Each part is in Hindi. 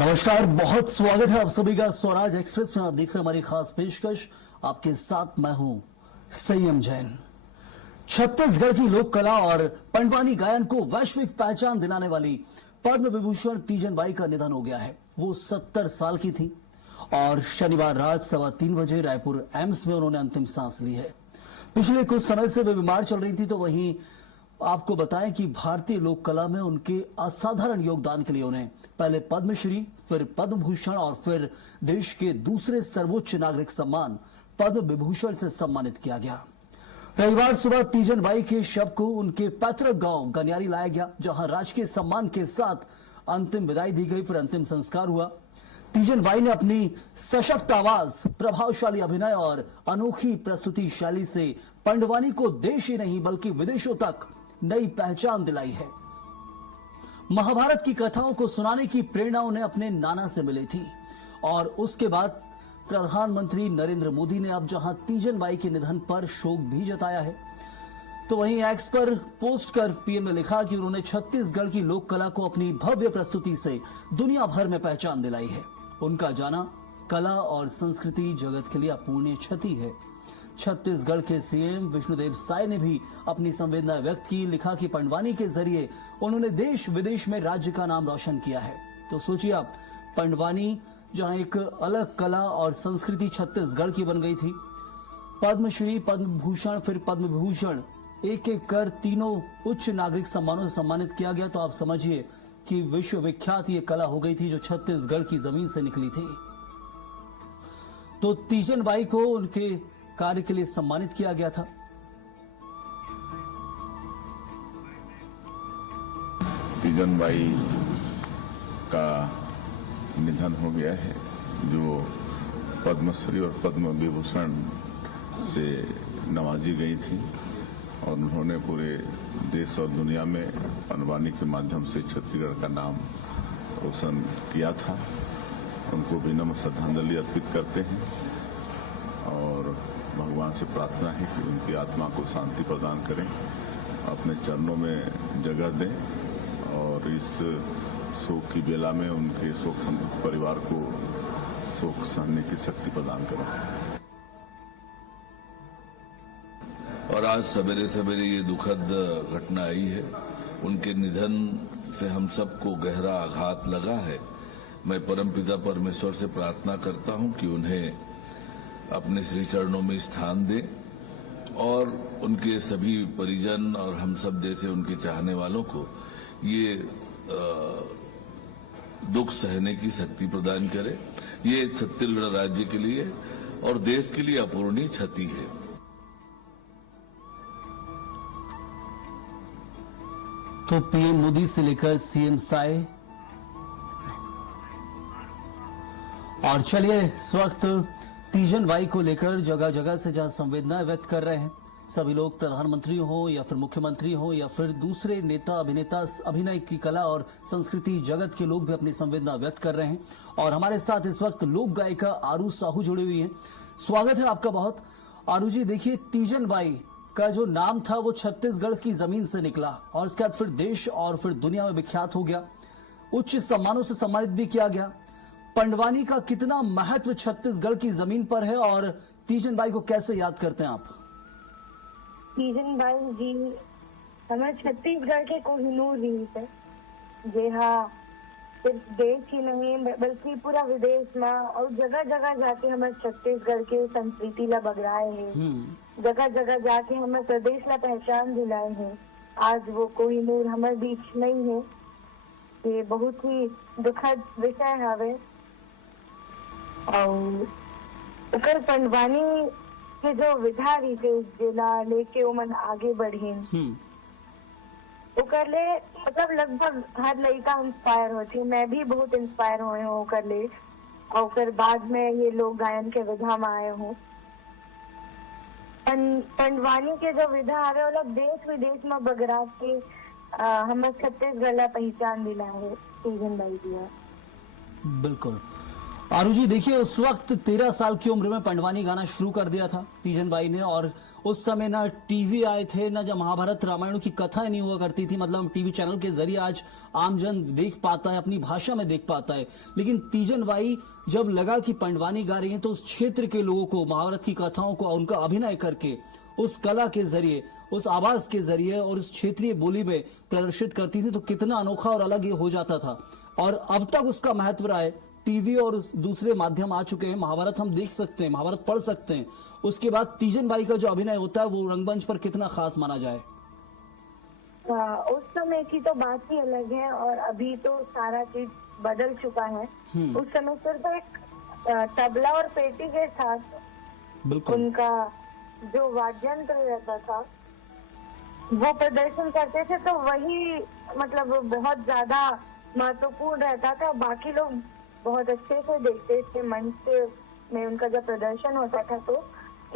नमस्कार, बहुत स्वागत है आप सभी का स्वराज एक्सप्रेस में। आप देख रहे हैं हमारी खास पेशकश। आपके साथ मैं हूं संयम जैन। छत्तीसगढ़ की लोक कला और पंडवानी गायन को वैश्विक पहचान दिलाने वाली पद्म विभूषण तीजन बाई का निधन हो गया है। वो 70 साल की थी और शनिवार रात 3:15 बजे रायपुर एम्स में उन्होंने अंतिम सांस ली है। पिछले कुछ समय से वे बीमार चल रही थी। तो वहीं आपको बताएं कि भारतीय लोक कला में उनके असाधारण योगदान के लिए उन्हें पहले पद्मश्री, फिर पद्म भूषण और फिर देश के दूसरे सर्वोच्च नागरिक सम्मान पद्म विभूषण से सम्मानित किया गया। रविवार सुबह तीजन बाई के शव को उनके पैतृक गांव गनियारी लाया गया, जहां राजकीय सम्मान के साथ अंतिम विदाई दी गई। फिर अंतिम संस्कार हुआ। तीजन बाई ने अपनी सशक्त आवाज, प्रभावशाली अभिनय और अनोखी प्रस्तुति शैली से पंडवानी को देश ही नहीं बल्कि विदेशों तक नई पहचान दिलाई है। महाभारत की कथाओं को सुनाने की प्रेरणा उन्हें अपने नाना से मिली थी और उसके बाद प्रधानमंत्री नरेंद्र मोदी ने अब जहां तीजन बाई के निधन पर शोक भी जताया है, तो वहीं एक्स पर पोस्ट कर पीएम ने लिखा कि उन्होंने छत्तीसगढ़ की लोक कला को अपनी भव्य प्रस्तुति से दुनिया भर में पहचान दिलाई है। उनका जाना कला और संस्कृति जगत के लिए अपूर्णीय क्षति है। छत्तीसगढ़ के सीएम विष्णुदेव साय ने भी अपनी संवेदना व्यक्त की। लिखा कि पंडवानी के जरिए उन्होंने देश विदेश में राज्य का नाम रोशन किया है। तो सोचिए आप, पंडवानी जहां एक अलग कला और संस्कृति छत्तीसगढ़ की बन गई थी, पद्मश्री, पद्म भूषण, फिर पद्म विभूषण, एक एक कर तीनों उच्च नागरिक सम्मानों से सम्मानित किया गया। तो आप समझिए कि विश्व विख्यात ये कला हो गई थी जो छत्तीसगढ़ की जमीन से निकली थी। तो तीजन बाई को उनके कार्य के लिए सम्मानित किया गया था। तीजन बाई का निधन हो गया है, जो पद्मश्री और पद्म विभूषण से नवाजी गई थी और उन्होंने पूरे देश और दुनिया में पंडवानी के माध्यम से छत्तीसगढ़ का नाम रोशन किया था। उनको विनम्र श्रद्धांजलि अर्पित करते हैं और भगवान से प्रार्थना है कि उनकी आत्मा को शांति प्रदान करें, अपने चरणों में जगह दें और इस शोक की बेला में उनके शोक परिवार को शोक सहने की शक्ति प्रदान करें। और आज सवेरे सवेरे ये दुखद घटना आई है। उनके निधन से हम सबको गहरा आघात लगा है। मैं परमपिता परमेश्वर से प्रार्थना करता हूं कि उन्हें अपने श्री चरणों में स्थान दे और उनके सभी परिजन और हम सब जैसे उनके चाहने वालों को ये दुख सहने की शक्ति प्रदान करे। ये छत्तीसगढ़ राज्य के लिए और देश के लिए अपूर्णीय क्षति है। तो पीएम मोदी से लेकर सीएम साय, और चलिए इस वक्त तीजन बाई को लेकर जगह जगह से जहां संवेदनाएं व्यक्त कर रहे हैं सभी लोग, प्रधानमंत्री हो या फिर मुख्यमंत्री हो या फिर दूसरे नेता अभिनेता, अभिनय की कला और संस्कृति जगत के लोग भी अपनी संवेदना व्यक्त कर रहे हैं। और हमारे साथ इस वक्त लोक गायिका आरू साहू जुड़ी हुई हैं। स्वागत है आपका बहुत। आरू जी, देखिए, तीजन बाई का जो नाम था वो छत्तीसगढ़ की जमीन से निकला और इसके बाद फिर देश और फिर दुनिया में विख्यात हो गया, उच्च सम्मानों से सम्मानित भी किया गया। पंडवानी का कितना महत्व छत्तीसगढ़ की जमीन पर है और तीजन बाई को कैसे याद करते हैं आप? तीजन बाई जी हमारे छत्तीसगढ़ के कोहिनूर जी है, जे सिर्फ देश ही नहीं बल्कि पूरा विदेश में और जगह जगह जाके हमारे छत्तीसगढ़ के संस्कृति ला बगराए हैं। जगह जगह जाके हमारे प्रदेश ला पहचान दिलाए हैं। आज वो कोहिनूर हमारे बीच नहीं है। ये बहुत ही दुखद विषय है। और उकर पंडवानी के जो विधा विशेष जिला लेके उमन आगे बढ़े, उकर ले मतलब लगभग हर लड़का इंस्पायर होती। मैं भी बहुत इंस्पायर हुए हूँ उकर ले, और फिर बाद में ये लोग गायन के विधा में आए हूँ। पंडवानी के जो विधा आ रहे वो लोग देश विदेश में बगरा के हमारे छत्तीसगढ़ ला पहचान दिला है तीजन बाई दिया। बिल्कुल। आरू जी देखिए, उस वक्त 13 साल की उम्र में पंडवानी गाना शुरू कर दिया था तीजन बाई ने, और उस समय ना टीवी आए थे, ना जब महाभारत रामायण की कथाएं नहीं हुआ करती थी, मतलब टीवी चैनल के जरिए आज आमजन देख पाता है, अपनी भाषा में देख पाता है। लेकिन तीजन बाई जब लगा कि पंडवानी गा रही है तो उस क्षेत्र के लोगों को महाभारत की कथाओं को उनका अभिनय करके उस कला के जरिए, उस आवाज के जरिए और उस क्षेत्रीय बोली में प्रदर्शित करती थी, तो कितना अनोखा और अलग ये हो जाता था। और अब तक उसका महत्व रहा है। टीवी और दूसरे माध्यम आ चुके हैं, महाभारत हम देख सकते हैं, महाभारत पढ़ सकते हैं। उसके बाद तीजन बाई का जो अभिनय होता है वो रंगमंच पर कितना खास माना जाए। उस समय की तो बात ही अलग है, और अभी तो सारा चीज बदल चुका है। उस समय सिर्फ एक तबला और पेटी के साथ बिल्कुल उनका जो वाद्यंत्र रहता था वो प्रदर्शन करते थे, तो वही मतलब बहुत ज्यादा महत्वपूर्ण रहता था। बाकी लोग बहुत अच्छे से देखते थे मंच में उनका जब प्रदर्शन होता था। तो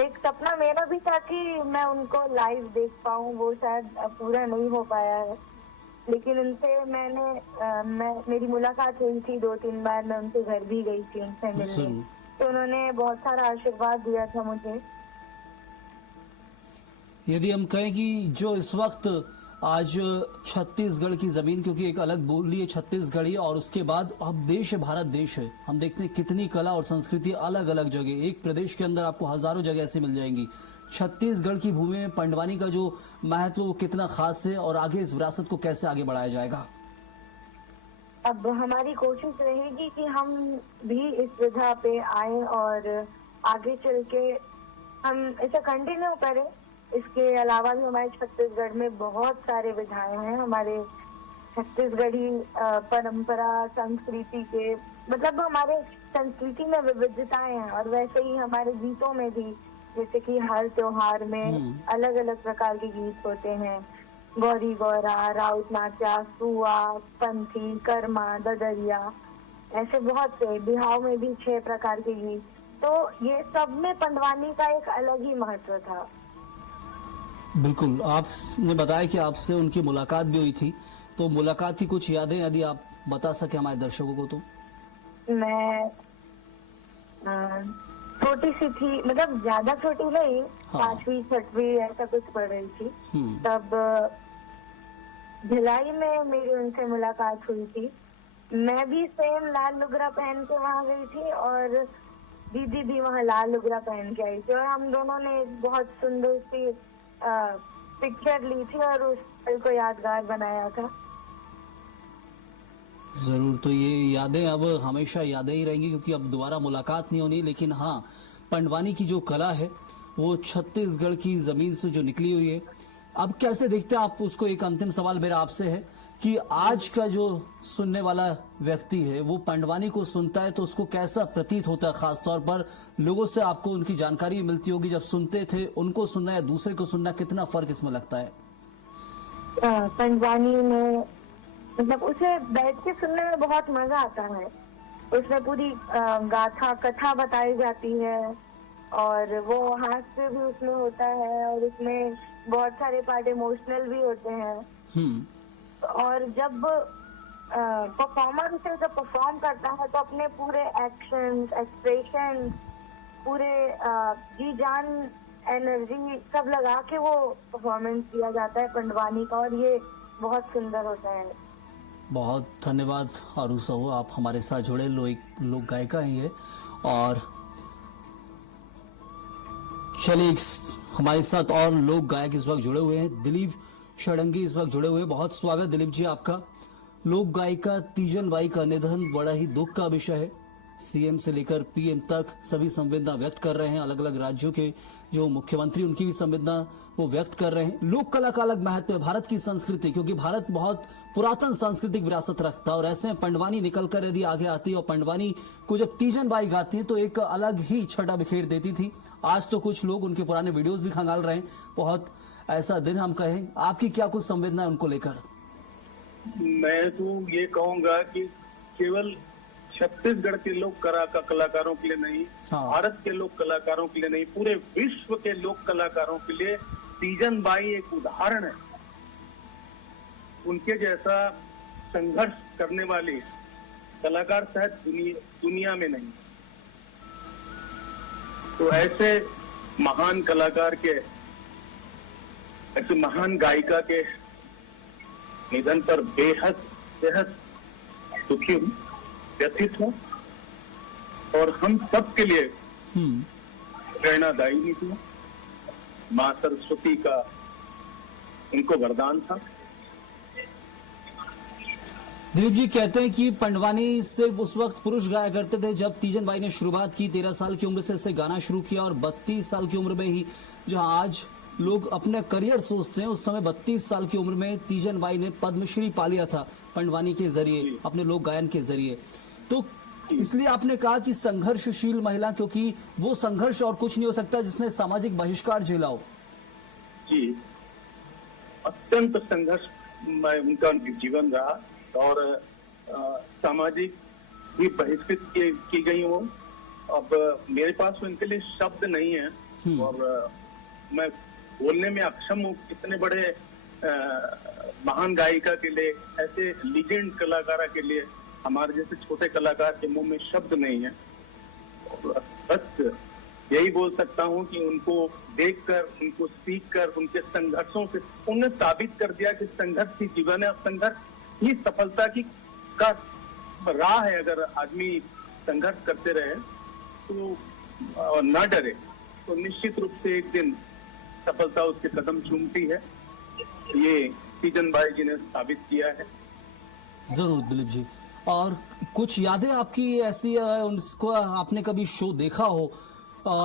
एक सपना मेरा भी था कि मैं उनको लाइव देख पाऊं, वो शायद पूरा नहीं हो पाया है। लेकिन उनसे मेरी मुलाकात हुई थी 2-3 बार, मैं उनके घर भी गई थी उनसे मिलने, तो उन्होंने बहुत सारा आशीर्वाद दिया था मुझे। यदि हम कहें कि जो इस वक्त आज छत्तीसगढ़ की जमीन, क्योंकि एक अलग बोली है छत्तीसगढ़ी, और उसके बाद अब देश है, भारत देश है, हम देखते हैं कितनी कला और संस्कृति अलग अलग जगह, एक प्रदेश के अंदर आपको हजारों जगह ऐसे मिल जाएंगी। छत्तीसगढ़ की भूमि में पंडवानी का जो महत्व वो कितना खास है, और आगे इस विरासत को कैसे आगे बढ़ाया जाएगा। अब हमारी कोशिश रहेगी कि हम भी इस विधा पे आए और आगे चल के हम इसे कंटिन्यू करें। इसके अलावा भी हमारे छत्तीसगढ़ में बहुत सारे विधाएं हैं, हमारे छत्तीसगढ़ी परंपरा संस्कृति के, मतलब हमारे संस्कृति में विविधताएं हैं। और वैसे ही हमारे गीतों में भी, जैसे कि हर त्योहार में अलग अलग प्रकार के गीत होते हैं, गौरी गौरा, राउत नाचा, सुआ, पंथी, कर्मा, ददरिया, ऐसे बहुत से। बिहाव में भी 6 प्रकार के गीत। तो ये सब में पंडवानी का एक अलग ही महत्व था। बिल्कुल, आपने बताया कि आपसे उनकी मुलाकात भी हुई थी, तो मुलाकात की कुछ यादें यदि आप बता सके हमारे दर्शकों को तो। मैं छोटी सी थी, मतलब ज्यादा छोटी नहीं, 5वीं 6वीं ऐसा कुछ पढ़ रही थी। तब भिलाई में मेरी उनसे मुलाकात हुई थी। मैं भी सेम लाल लुगरा पहन के वहाँ गई थी, और दीदी भी वहाँ लाल लुगरा पहन के आई थी, और हम दोनों ने एक बहुत सुंदर सी पिक्चर ली थी और उस पल को यादगार बनाया था। जरूर, तो ये यादें अब हमेशा यादें ही रहेंगी, क्योंकि अब दोबारा मुलाकात नहीं होनी। लेकिन हाँ, पंडवानी की जो कला है वो छत्तीसगढ़ की जमीन से जो निकली हुई है, अब कैसे देखते हैं आप उसको। एक अंतिम सवाल मेरा आपसे है कि आज का जो सुनने वाला व्यक्ति है वो पंडवानी को सुनता है तो उसको कैसा प्रतीत होता है, खासतौर पर लोगों से आपको उनकी जानकारी मिलती होगी, जब सुनते थे उनको सुनना या दूसरे को सुनना, कितना फर्क इसमें लगता है। पंडवानी में मतलब उसे बैठ के सुनने में बहुत मजा आता है। उसमें पूरी गाथा कथा बताई जाती है, और वो हास्य भी उसमें होता है, और उसमें बहुत सारे पार्ट इमोशनल भी होते हैं। और जब परफॉर्मर उसे जब परफॉर्म करता है तो अपने पूरे एक्शन, एक्सप्रेशन, पूरे जी जान, एनर्जी सब लगा के वो परफॉर्मेंस किया जाता है पंडवानी का, और ये बहुत सुंदर होता है। बहुत धन्यवाद आरू साहू, आप हमारे साथ जुड़े लोक गायिका हैं ये। और चलिए, हमारे साथ और लोक गायक इस वक्त जुड़े हुए हैं, दिलीप षडंगी इस वक्त जुड़े हुए हैं। बहुत स्वागत दिलीप जी आपका। लोक गायिका तीजन बाई का निधन बड़ा ही दुख का विषय है। सीएम से लेकर पीएम तक सभी संवेदना व्यक्त कर रहे हैं। अलग अलग राज्यों के जो मुख्यमंत्री, उनकी भी संवेदना वो व्यक्त कर रहे हैं। लोक कला का अलग महत्व है, भारत की संस्कृति, क्योंकि भारत बहुत पुरातन सांस्कृतिक विरासत रखता है, और ऐसे में पंडवानी निकलकर यदि आगे आती है और पंडवानी को जब तीजन बाई गाती है तो एक अलग ही छटा बिखेर देती थी। आज तो कुछ लोग उनके पुराने वीडियोज भी खंगाल रहे हैं। बहुत ऐसा दिन हम कहें, आपकी क्या कुछ संवेदना है उनको लेकर? मैं तो ये कहूंगा कि केवल छत्तीसगढ़ के लोक कलाकारों के लिए नहीं, भारत के लोक कलाकारों के लिए नहीं, पूरे विश्व के लोक कलाकारों के लिए तीजन बाई एक उदाहरण है। उनके जैसा संघर्ष करने वाले कलाकार शायद दुनिया में नहीं। तो ऐसे महान कलाकार के, ऐसे महान गायिका के निधन पर बेहद बेहद दुखी हूँ, व्यथित हूँ, और हम सब के लिए प्रेरणादायी नीति है। माँ सरस्वती का उनको वरदान था। दिलीप जी कहते हैं कि पंडवानी सिर्फ उस वक्त पुरुष गाया करते थे जब तीजन बाई ने शुरुआत की। 13 साल की उम्र से इसे गाना शुरू किया और 32 साल की उम्र में ही, जहां आज लोग अपने करियर सोचते हैं, उस समय 32 साल की उम्र में तीजन बाई ने पद्मश्री पा लिया था पंडवानी के जरिए, अपने लोक गायन के जरिए। तो इसलिए आपने कहा कि संघर्षशील महिला, क्योंकि वो संघर्ष और कुछ नहीं हो सकता जिसने सामाजिक बहिष्कार झेला हो। जी, अत्यंत संघर्ष में उनका जीवन रहा और सामाजिक भी बहिष्कृत की गई हो। अब मेरे पास उनके लिए शब्द नहीं है और मैं बोलने में अक्षम हूँ। इतने बड़े महान गायिका के लिए, ऐसे लीजेंड कलाकारा के लिए हमारे जैसे छोटे कलाकार के मुंह में शब्द नहीं है। और बस यही बोल सकता हूँ कि उनको देखकर, उनको सीखकर, उनके संघर्षों से उन्हें साबित कर दिया कि संघर्ष ही जीवन है, संघर्ष ही सफलता की का राह है। अगर आदमी संघर्ष करते रहे तो और ना डरे तो निश्चित रूप से एक दिन सफलता उसके कदम चूमती है। ये तीजन बाई जी ने साबित किया है। जरूर दिलीप जी। और कुछ यादें आपकी ऐसी उनको आपने कभी शो देखा हो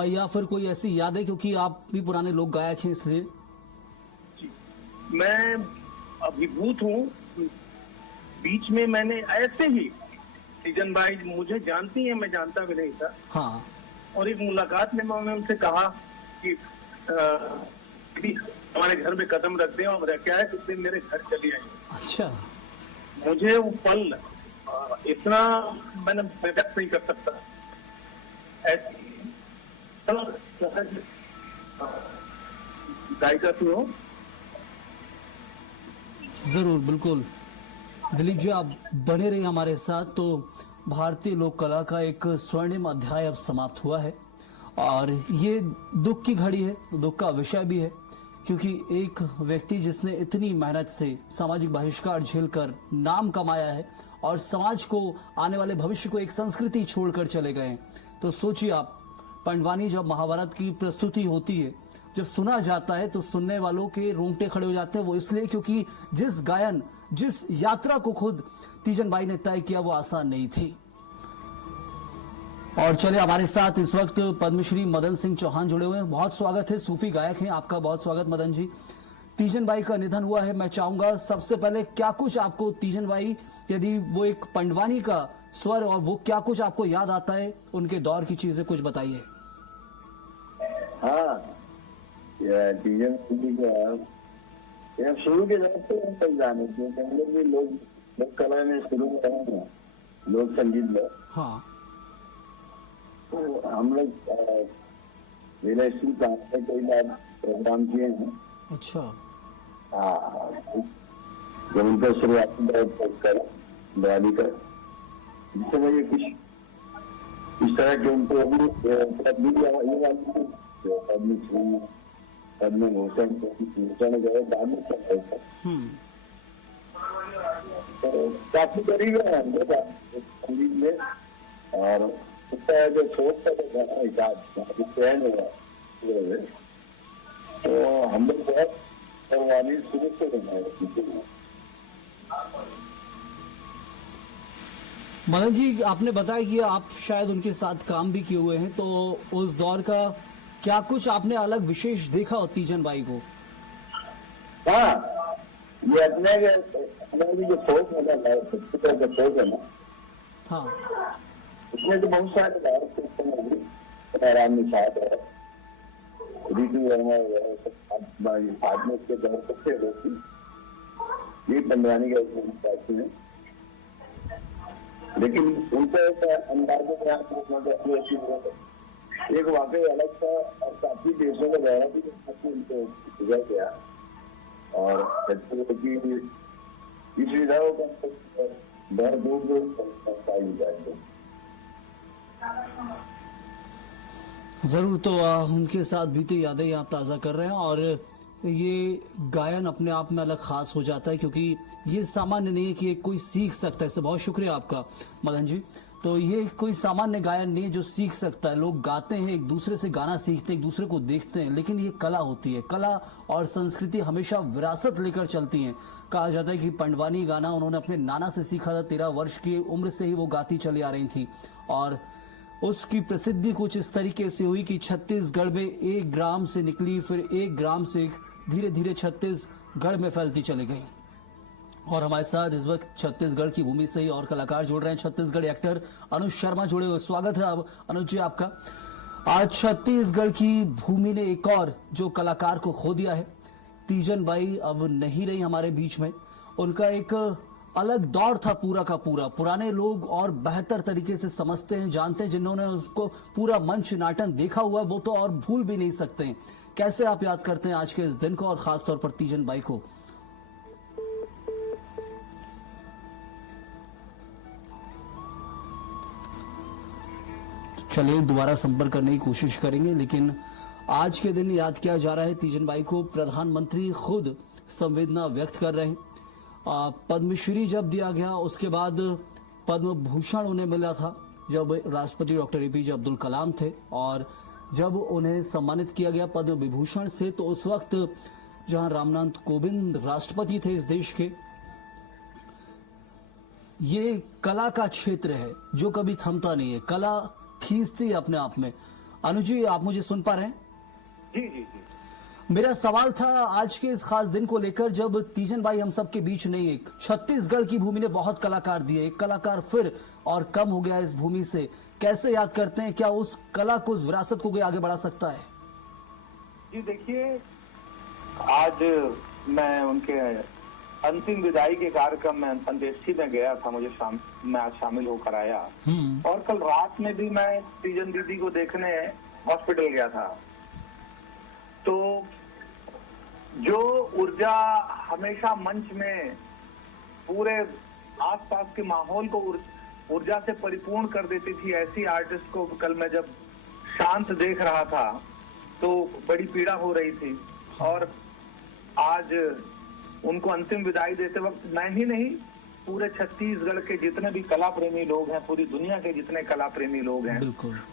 या फिर कोई ऐसी यादें, क्योंकि आप भी पुराने लोक गायक हैं इसलिए। मैं अभिभूत हूँ। बीच में मैंने ऐसे ही तीजन बाई मुझे जानती है, मैं जानता भी नहीं था। हाँ। और एक मुलाकात में मैंने उनसे कहा कि हमारे घर में कदम रख दें, और क्या है उस दिन मेरे घर चली आई। अच्छा। मुझे वो पल इतना मैं व्यक्त नहीं कर सकता। गायिका थी हो। जरूर, बिल्कुल दिलीप जी, आप बने रहिए हमारे साथ। तो भारतीय लोक कला का एक स्वर्णिम अध्याय अब समाप्त हुआ है और ये दुख की घड़ी है, दुख का विषय भी है, क्योंकि एक व्यक्ति जिसने इतनी मेहनत से सामाजिक बहिष्कार झेलकर नाम कमाया है और समाज को, आने वाले भविष्य को एक संस्कृति छोड़कर चले गए। तो सोचिए आप, पंडवानी जब महाभारत की प्रस्तुति होती है, जब सुना जाता है तो सुनने वालों के रोंगटे खड़े हो जाते हैं। वो इसलिए क्योंकि जिस गायन, जिस यात्रा को खुद तीजन बाई ने तय किया वो आसान नहीं थी। और चले, हमारे साथ इस वक्त पद्मश्री मदन सिंह चौहान जुड़े हुए हैं। बहुत स्वागत है, सूफी गायक हैं, आपका बहुत स्वागत मदन जी। तीजन बाई का निधन हुआ है। मैं चाहूंगा सबसे पहले क्या कुछ आपको तीजन बाई, यदि वो एक पंडवानी का स्वर, और वो क्या कुछ आपको याद आता है उनके दौर की चीजें, कुछ बताइए। हाँ, तीजन का शुरू के दौर से हम तक जाने थे, हम लोग भी लोक कला में शुरू में रहे हैं, लोक संगीत में। हाँ। तो हम लोग रिलेशन में कई बार प्रोग्राम किए हैं। अच्छा। हाँ, जब उनका शुरुआती दौर कर दिवाली का, जिस समय ये कुछ इस तरह के उनको अभी पद्मश्री, पद्म भूषण गए बाद में चल रहे थे। तो काफी करीब है हम लोग संगीत में। और उसका जो सोच का जो चयन हुआ, तो हम लोग बहुत परवानी शुरू से बनाए। मदन जी, आपने बताया कि आप शायद उनके साथ काम भी किए हुए हैं, तो उस दौर का क्या कुछ आपने अलग विशेष देखा हो तीजन बाई को? हाँ, ये अपने भी जो सोच है ना, हाँ, उसमें तो बहुत सारे आराम निषाद है, ऋतु वर्मा बाद में उसके दौर सबसे होती, ये पंडवानी का चाहते हैं। लेकिन उनका एक अंदाजा एक वाकई अलग था और काफी देशों का दौरा भी उनको गुजर गया। और इस सुविधाओं का दर दूर दूर जाएंगे। जरूर। तो उनके साथ बीती यादें आप ताज़ा कर रहे हैं और ये गायन अपने आप में अलग खास हो जाता है, क्योंकि ये सामान्य नहीं है कि कोई सीख सकता है। इससे बहुत शुक्रिया आपका मदन जी। तो ये कोई सामान्य गायन नहीं है जो सीख सकता है। लोग गाते हैं, एक दूसरे से गाना सीखते हैं, एक दूसरे को देखते हैं, लेकिन ये कला होती है। कला और संस्कृति हमेशा विरासत लेकर चलती हैं। कहा जाता है कि पंडवानी गाना उन्होंने अपने नाना से सीखा था। 13 वर्ष की उम्र से ही वो गाती चली आ रही थी और उसकी प्रसिद्धि कुछ इस तरीके से हुई कि छत्तीसगढ़ में एक ग्राम से निकली, फिर एक ग्राम से धीरे धीरे छत्तीसगढ़ में फैलती चली गई। और हमारे साथ इस वक्त छत्तीसगढ़ की भूमि से ही और कलाकार जुड़ रहे हैं। छत्तीसगढ़ एक्टर अनुज शर्मा जुड़े हुए। स्वागत है अब अनुज जी आपका। आज छत्तीसगढ़ की भूमि ने एक और जो कलाकार को खो दिया है। तीजन बाई अब नहीं रही हमारे बीच में। उनका एक अलग दौर था पूरा का पूरा। पुराने लोग और बेहतर तरीके से समझते हैं, जानते हैं। जिन्होंने उसको पूरा मंच नाटक देखा हुआ है वो तो और भूल भी नहीं सकते हैं। कैसे आप याद करते हैं आज के इस दिन को और खासतौर पर तीजन बाई को? चलिए दोबारा संपर्क करने की कोशिश करेंगे, लेकिन आज के दिन याद किया जा रहा है तीजन बाई को। प्रधानमंत्री खुद संवेदना व्यक्त कर रहे हैं। पद्मश्री जब दिया गया उसके बाद पद्म भूषण उन्हें मिला था जब राष्ट्रपति डॉक्टर एपीजे अब्दुल कलाम थे, और जब उन्हें सम्मानित किया गया पद्म विभूषण से तो उस वक्त जहां रामनाथ कोविंद राष्ट्रपति थे इस देश के। ये कला का क्षेत्र है जो कभी थमता नहीं है। कला खींचती है अपने आप में। अनुज जी, आप मुझे सुन पा रहे हैं? जी जी जी। मेरा सवाल था आज के इस खास दिन को लेकर, जब तीजन बाई हम सब के बीच नहीं, एक छत्तीसगढ़ की भूमि ने बहुत कलाकार दिए, एक कलाकार फिर और कम हो गया इस भूमि से। कैसे याद करते हैं? क्या उस कला को, उस विरासत को कोई आगे बढ़ा सकता है? जी देखिए, आज मैं उनके अंतिम विदाई के कार्यक्रम में अंत्येष्टि में गया था। मैं आज शामिल होकर आया और कल रात में भी मैं तीजन दीदी को देखने हॉस्पिटल गया था। तो जो ऊर्जा हमेशा मंच में पूरे आसपास के माहौल को ऊर्जा से परिपूर्ण कर देती थी, ऐसी आर्टिस्ट को कल मैं जब शांत देख रहा था तो बड़ी पीड़ा हो रही थी। और आज उनको अंतिम विदाई देते वक्त मैं ही नहीं, पूरे छत्तीसगढ़ के जितने भी कला प्रेमी लोग हैं, पूरी दुनिया के जितने कला प्रेमी लोग हैं,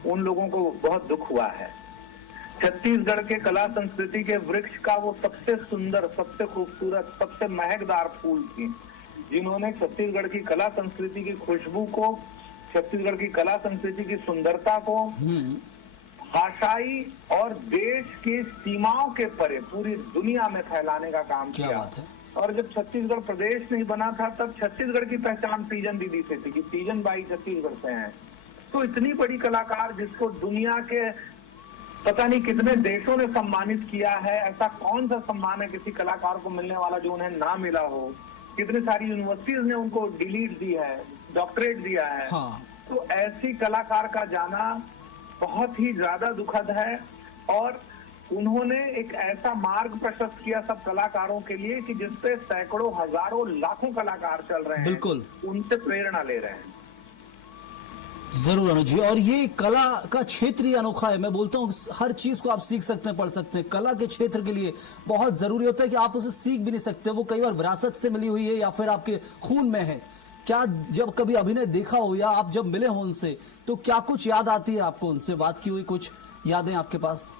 उन लोगों को बहुत दुख हुआ है। छत्तीसगढ़ के कला संस्कृति के वृक्ष का वो सबसे सुंदर, सबसे खूबसूरत, सबसे महकदार फूल थी, जिन्होंने छत्तीसगढ़ की कला संस्कृति की खुशबू को, छत्तीसगढ़ की कला संस्कृति की सुंदरता को भाषाई और देश की सीमाओं के परे पूरी दुनिया में फैलाने का काम किया। और जब छत्तीसगढ़ प्रदेश नहीं बना था तब छत्तीसगढ़ की पहचान तीजन दीदी से थी कि तीजन बाई छत्तीसगढ़ से हैं। तो इतनी बड़ी कलाकार जिसको दुनिया के पता नहीं कितने देशों ने सम्मानित किया है, ऐसा कौन सा सम्मान है किसी कलाकार को मिलने वाला जो उन्हें ना मिला हो? कितनी सारी यूनिवर्सिटीज ने उनको डिलीट दी है, डॉक्टरेट दिया है। तो ऐसी कलाकार का जाना बहुत ही ज्यादा दुखद है। और उन्होंने एक ऐसा मार्ग प्रशस्त किया सब कलाकारों के लिए कि जिसपे सैकड़ों, हजारों, लाखों कलाकार चल रहे हैं, बिल्कुल उनसे प्रेरणा ले रहे हैं। जरूर अनुज जी। और ये कला का क्षेत्र ही अनोखा है। मैं बोलता हूँ हर चीज को आप सीख सकते हैं, पढ़ सकते हैं। कला के क्षेत्र के लिए बहुत जरूरी होता है कि आप उसे सीख भी नहीं सकते। वो कई बार विरासत से मिली हुई है या फिर आपके खून में है। क्या जब कभी अभिनय देखा हो या आप जब मिले हो उनसे तो क्या कुछ याद आती है आपको? उनसे बात की हुई कुछ यादें आपके पास?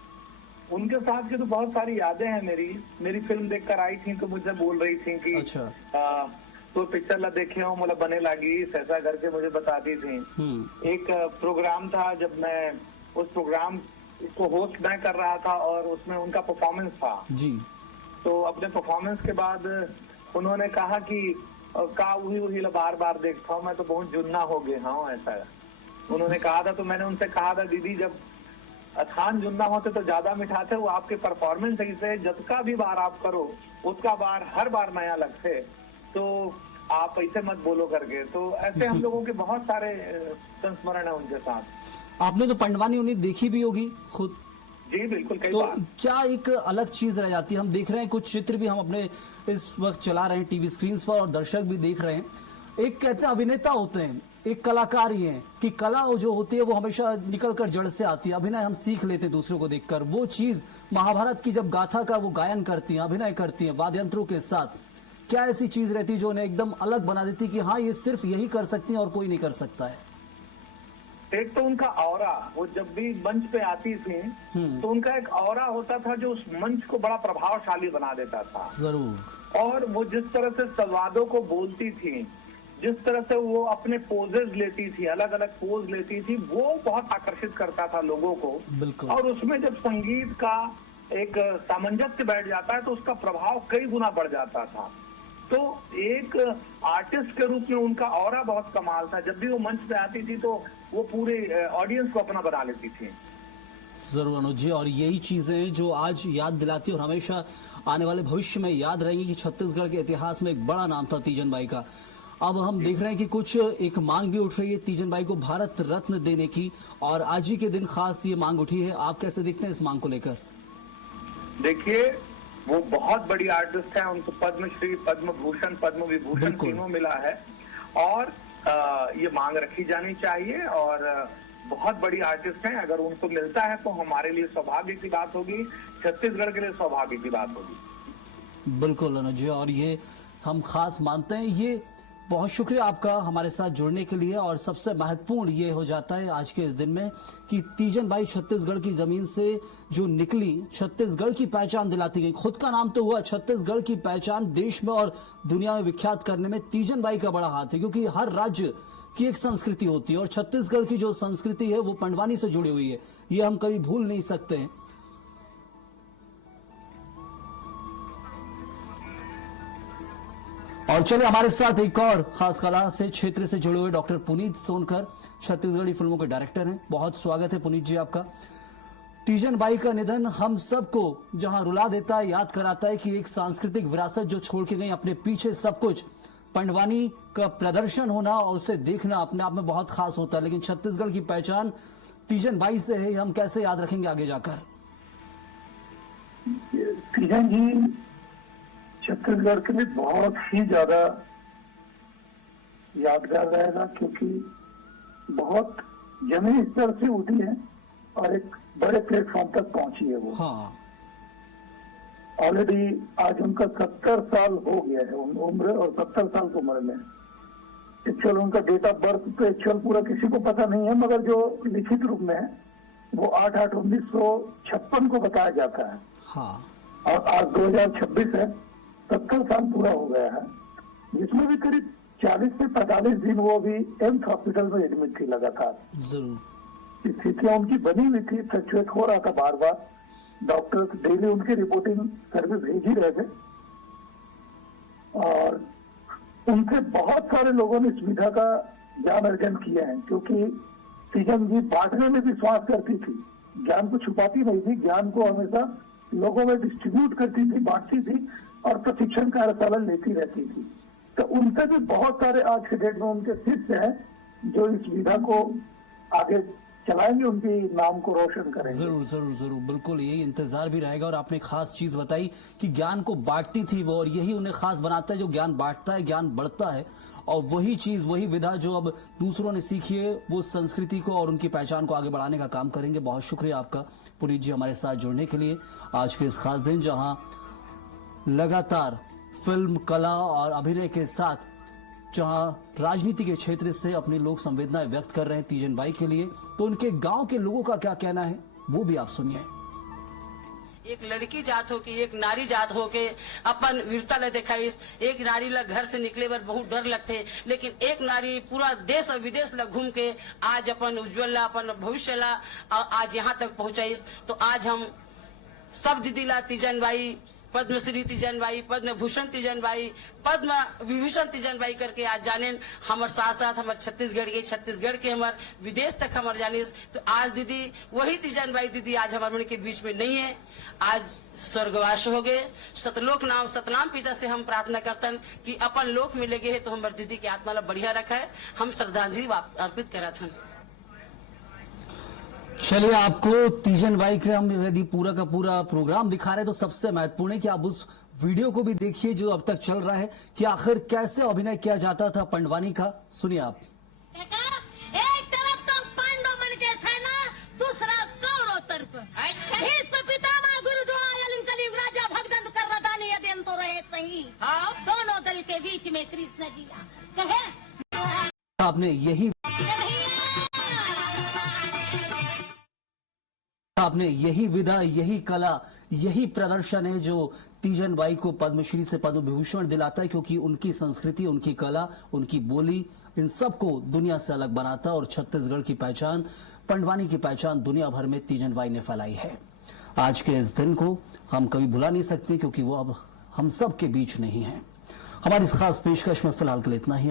उनके साथ की तो बहुत सारी यादें हैं। मेरी फिल्म देखकर आई थी तो मुझसे बोल रही थी कि अच्छा तो पिक्चर ला देखे हो, मतलब बने लगी ऐसा करके मुझे बताती थी। एक प्रोग्राम था जब मैं उस प्रोग्राम को होस्ट मैं कर रहा था और उसमें उनका परफॉर्मेंस था जी। तो अपने परफॉर्मेंस के बाद उन्होंने कहा कि का वही बार बार देखता हूँ, मैं तो बहुत जुन्ना हो गया हूँ, ऐसा उन्होंने कहा था। तो मैंने उनसे कहा था दीदी जब अथान जुन्ना होते तो ज्यादा मिठाते, वो आपके परफॉर्मेंस ऐसे जतका भी बार आप करो उसका बार हर बार नया लगते, तो आप ऐसे मत बोलो करके। तो ऐसे हम लोगों के बहुत सारे संस्मरण है उनके साथ। आपने तो पंडवानी उन्हें देखी भी होगी खुद? जी बिल्कुल। कई तो बार। क्या एक अलग चीज रह जाती है। हम देख रहे हैं कुछ चित्र भी हम अपने इस वक्त चला रहे हैं टीवी स्क्रीन पर और दर्शक भी देख रहे हैं। एक कहते हैं अभिनेता होते हैं, एक कलाकार ही हैं कि कला जो होती है वो हमेशा निकल कर जड़ से आती है। अभिनय हम सीख लेते हैं दूसरों को देखकर। वो चीज महाभारत की जब गाथा का वो गायन करती हैं, अभिनय करती हैं वाद्य यंत्रों के साथ, क्या ऐसी चीज रहती जो उन्हें एकदम अलग बना देती कि हाँ ये सिर्फ यही कर सकती हैं और कोई नहीं कर सकता है? एक तो उनका ऑरा, वो जब भी मंच पे आती थी तो उनका एक ऑरा होता था जो उस मंच को बड़ा प्रभावशाली बना देता था। जरूर। और वो जिस तरह से संवादों को बोलती थी, जिस तरह से वो अपने पोजेज लेती थी, अलग अलग पोज लेती थी, वो बहुत आकर्षित करता था लोगों को। बिल्कुल। और उसमें जब संगीत का एक सामंजस्य बैठ जाता है तो उसका प्रभाव कई गुना बढ़ जाता था। तो एक आर्टिस्ट के रूप में उनका ऑरा बहुत कमाल था। जब भी वो मंच पे आती थी तो वो पूरे ऑडियंस को अपना बना लेती थी। जरूर अनुज जी, और यही चीजें जो आज याद दिलाती और हमेशा आने वाले भविष्य में याद रहेंगी कि छत्तीसगढ़ के इतिहास में एक बड़ा नाम था तीजन बाई का। अब हम देख रहे हैं कि कुछ एक मांग भी उठ रही है तीजन बाई को भारत रत्न देने की, और आज ही के दिन खास ये मांग उठी है। आप कैसे देखते हैं इस मांग को लेकर? देखिए, वो बहुत बड़ी आर्टिस्ट है, उनको पद्मश्री, पद्म भूषण, पद्म विभूषण तीनों मिला है और ये मांग रखी जानी चाहिए। और बहुत बड़ी आर्टिस्ट हैं, अगर उनको मिलता है तो हमारे लिए सौभाग्य की बात होगी, छत्तीसगढ़ के लिए सौभाग्य की बात होगी। बिल्कुल अनुज जी, और ये हम खास मानते हैं। ये बहुत शुक्रिया आपका हमारे साथ जुड़ने के लिए। और सबसे महत्वपूर्ण ये हो जाता है आज के इस दिन में कि तीजन बाई छत्तीसगढ़ की जमीन से जो निकली, छत्तीसगढ़ की पहचान दिलाती गई। खुद का नाम तो हुआ, छत्तीसगढ़ की पहचान देश में और दुनिया में विख्यात करने में तीजन बाई का बड़ा हाथ है, क्योंकि हर राज्य की एक संस्कृति होती है और छत्तीसगढ़ की जो संस्कृति है वो पंडवानी से जुड़ी हुई है। ये हम कभी भूल नहीं सकते हैं। और चलिए हमारे साथ एक और खास कला से क्षेत्र से जुड़े हुए डॉक्टर पुनीत सोनकर, छत्तीसगढ़ी फिल्मों के डायरेक्टर हैं। बहुत स्वागत है पुनीत जी आपका। तीजन बाई का निधन हम सबको जहां रुला देता है, याद कराता है कि एक सांस्कृतिक विरासत जो छोड़ के गई अपने पीछे सब कुछ, पंडवानी का प्रदर्शन होना और उसे देखना अपने आप में बहुत खास होता है। लेकिन छत्तीसगढ़ की पहचान तीजन बाई से है, हम कैसे याद रखेंगे आगे जाकर? तीजन जी छत्तीसगढ़ के लिए बहुत ही ज्यादा यादगार रहेगा, क्योंकि बहुत जमीनी स्तर से उठी है और एक बड़े प्लेटफॉर्म तक पहुंची है वो। हाँ। ऑलरेडी आज उनका 70 साल हो गया है उम्र, और 70 साल की उम्र में एक्चुअल उनका डेट ऑफ बर्थ तो एक्चुअल पूरा किसी को पता नहीं है, मगर जो लिखित रूप में है वो 8/8/1956 को बताया जाता है। हाँ। और आज 2026 है, 70 साल पूरा हो गया है, जिसमें भी करीब 40 से 45 दिन वो भी एम्स हॉस्पिटल में एडमिट थी लगातार। जरूर। स्थितियां उनकी बनी हुई थी, फ्लक्चुएट हो रहा था बार बार। डॉक्टर डेली उनकी रिपोर्टिंग सर्विस भेज ही रहे थे और उनसे बहुत सारे लोगों ने इस विधा का ज्ञान अर्जन किया है, क्योंकि तीजन जी बांटने में विश्वास करती थी, ज्ञान को छुपाती नहीं थी, ज्ञान को हमेशा लोगों में डिस्ट्रीब्यूट करती थी, बांटती थी और प्रशिक्षण कार्यशाला लेती रहती थी। तो उनसे भी बहुत सारे आज के डेट में उनके शिष्य हैं जो इस विधा को आगे चलाएंगे, उनके नाम को रोशन करेंगे। जरूर जरूर जरूर, बिल्कुल यही इंतजार भी रहेगा। और आपने खास चीज बताई कि ज्ञान को बांटती थी वो, और यही उन्हें खास बनाता है। जो ज्ञान बांटता है ज्ञान बढ़ता है, और वही चीज, वही विधा जो अब दूसरों ने सीखी है, वो संस्कृति को और उनकी पहचान को आगे बढ़ाने का काम करेंगे। बहुत शुक्रिया आपका पुनीत जी हमारे साथ जुड़ने के लिए आज के इस खास दिन, जहां लगातार फिल्म, कला और अभिनय के साथ जहां राजनीति के क्षेत्र से अपनी लोक संवेदनाएं व्यक्त कर रहे हैं तीजन बाई के लिए, तो उनके गांव के लोगों का क्या कहना है वो भी आप सुनिए। एक लड़की जात हो के, एक नारी जात हो के अपन वीरता ले दिखाईस। एक नारी ला घर से निकले बर बहुत डर लगते, लेकिन एक नारी पूरा देश और विदेश ला घूम के आज अपन उज्जवल ला, अपन भविष्य ला आज यहाँ तक पहुँचाईस। तो आज हम सब दीदी ला तीजन बाई, पद्मश्री तीजन बाई, पद्म भूषण तीजन बाई, पद्म विभूषण तीजन बाई करके आज जाने। हमारे साथ साथ हमारे छत्तीसगढ़ के हमारे विदेश तक हमारे जानिस। तो आज दीदी वही तीजन बाई दीदी आज हमारे के बीच में नहीं है, आज स्वर्गवास हो गए। सतलोक नाम सतनाम पिता से हम प्रार्थना करतन कि अपन लोक में लगे है तो हमारे दीदी की आत्मा ला बढ़िया रखा है। हम श्रद्धांजलि अर्पित करत हन। चलिए, आपको तीजन बाई के हम यदि पूरा का पूरा प्रोग्राम दिखा रहे हैं तो सबसे महत्वपूर्ण है कि आप उस वीडियो को भी देखिए जो अब तक चल रहा है कि आखिर कैसे अभिनय किया जाता था पंडवानी का। सुनिए आप। एक तरफ तो पांडव मन के सेना, दूसरा कौरव तरफ। भीष्म पितामह गुरु द्रोणाचार्य कलियुग राजा भगदत्त कर्णदानी यदि तो रहे सही। दोनों दल के बीच में कृष्ण जी कहे आपने यही विधा, यही कला, यही प्रदर्शन है जो तीजन बाई को पद्मश्री से पद्म विभूषण दिलाता है, क्योंकि उनकी संस्कृति, उनकी कला, उनकी बोली इन सबको दुनिया से अलग बनाता है। और छत्तीसगढ़ की पहचान, पंडवानी की पहचान दुनिया भर में तीजन बाई ने फैलाई है। आज के इस दिन को हम कभी भुला नहीं सकते, क्योंकि वो अब हम सब के बीच नहीं है। हमारी इस खास पेशकश में फिलहाल के लिए इतना ही।